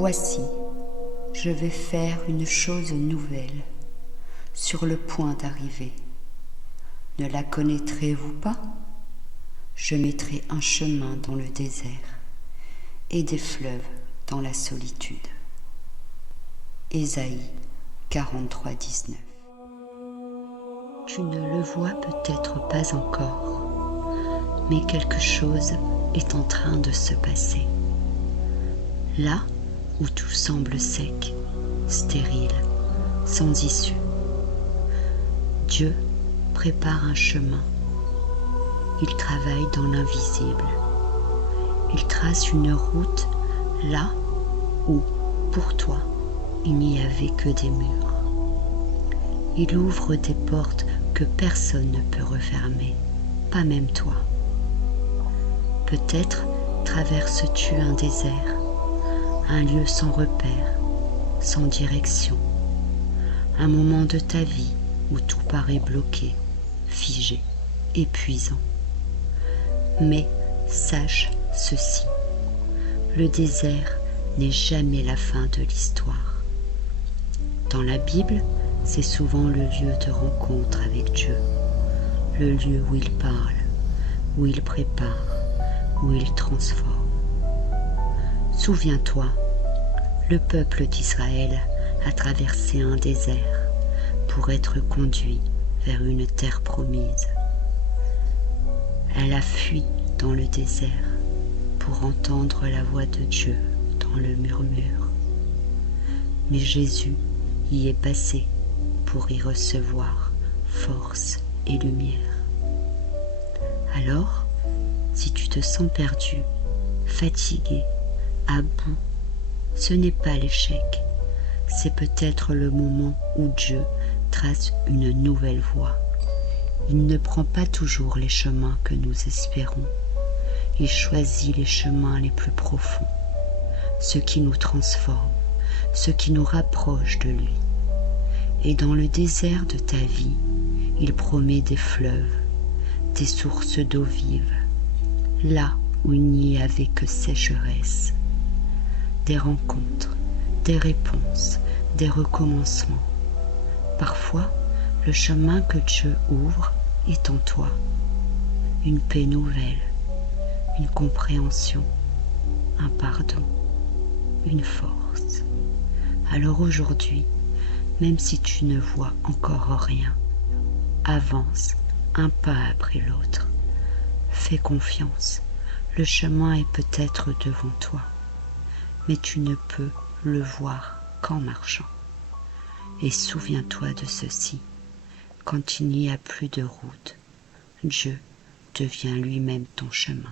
Voici, je vais faire une chose nouvelle, sur le point d'arriver. Ne la connaîtrez-vous pas? Je mettrai un chemin dans le désert et des fleuves dans la solitude. Ésaïe 43, 19. Tu ne le vois peut-être pas encore, mais quelque chose est en train de se passer. Là où tout semble sec, stérile, sans issue, Dieu prépare un chemin. Il travaille dans l'invisible. Il trace une route là où, pour toi, il n'y avait que des murs. Il ouvre des portes que personne ne peut refermer, pas même toi. Peut-être traverses-tu un désert, un lieu sans repère, sans direction, un moment de ta vie où tout paraît bloqué, figé, épuisant. Mais sache ceci, le désert n'est jamais la fin de l'histoire. Dans la Bible, c'est souvent le lieu de rencontre avec Dieu, le lieu où il parle, où il prépare, où il transforme. Souviens-toi, le peuple d'Israël a traversé un désert pour être conduit vers une terre promise. Elle a fui dans le désert pour entendre la voix de Dieu dans le murmure. Mais Jésus y est passé pour y recevoir force et lumière. Alors, si tu te sens perdu, fatigué, à bout, ce n'est pas l'échec, c'est peut-être le moment où Dieu trace une nouvelle voie. Il ne prend pas toujours les chemins que nous espérons. Il choisit les chemins les plus profonds, ceux qui nous transforment, ceux qui nous rapprochent de lui. Et dans le désert de ta vie, il promet des fleuves, des sources d'eau vive, là où il n'y avait que sécheresse, des rencontres, des réponses, des recommencements. Parfois, le chemin que Dieu ouvre est en toi, une paix nouvelle, une compréhension, un pardon, une force. Alors aujourd'hui, même si tu ne vois encore rien, avance un pas après l'autre. Fais confiance, le chemin est peut-être devant toi, mais tu ne peux le voir qu'en marchant. Et souviens-toi de ceci, quand il n'y a plus de route, Dieu devient lui-même ton chemin.